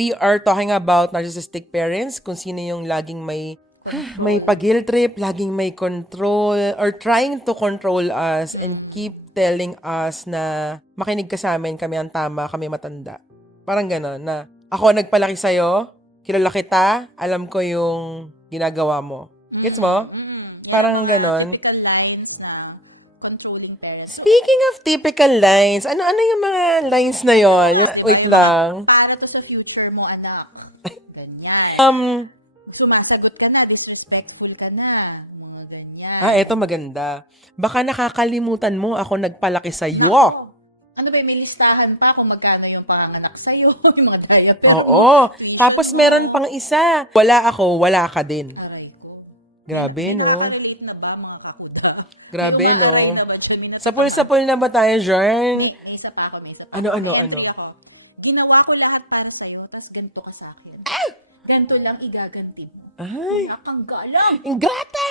We are talking about narcissistic parents, kung sino yung laging may pag-guilt trip, laging may control, or trying to control us and keep telling us na makinig ka sa amin, kami ang tama, kami matanda. Parang gano'n, na ako nagpalaki sa'yo, kilala kita, alam ko yung ginagawa mo. Gets mo? Parang gano'n. Typical lines na controlling parents. Speaking of typical lines, ano yung mga lines na yon? Wait lang. Para to sa future mo, anak. Ganyan. Sumasagot ka na, disrespectful ka na. Mga ganyan. Eto maganda. Baka nakakalimutan mo ako nagpalaki sa'yo. Ako, ano ba, may listahan pa kung magkano yung panganganak sa'yo, yung mga diaper. Oo. Tapos meron pang isa. Wala ako, wala ka din. Aray ko. Grabe, no? Nakaka-relate na ba, mga kakuda? Grabe, Yung mga no? aray naman, yun, Sapul-sapul na ba tayo, Jern? may isa pa ako, may isa pa. Ano? Siyempre ako, ginawa ko lahat para sa'yo, tapos ganito ka sa'kin. Ganito lang igaganti mo. Ay, Nakanggalang. ingrata!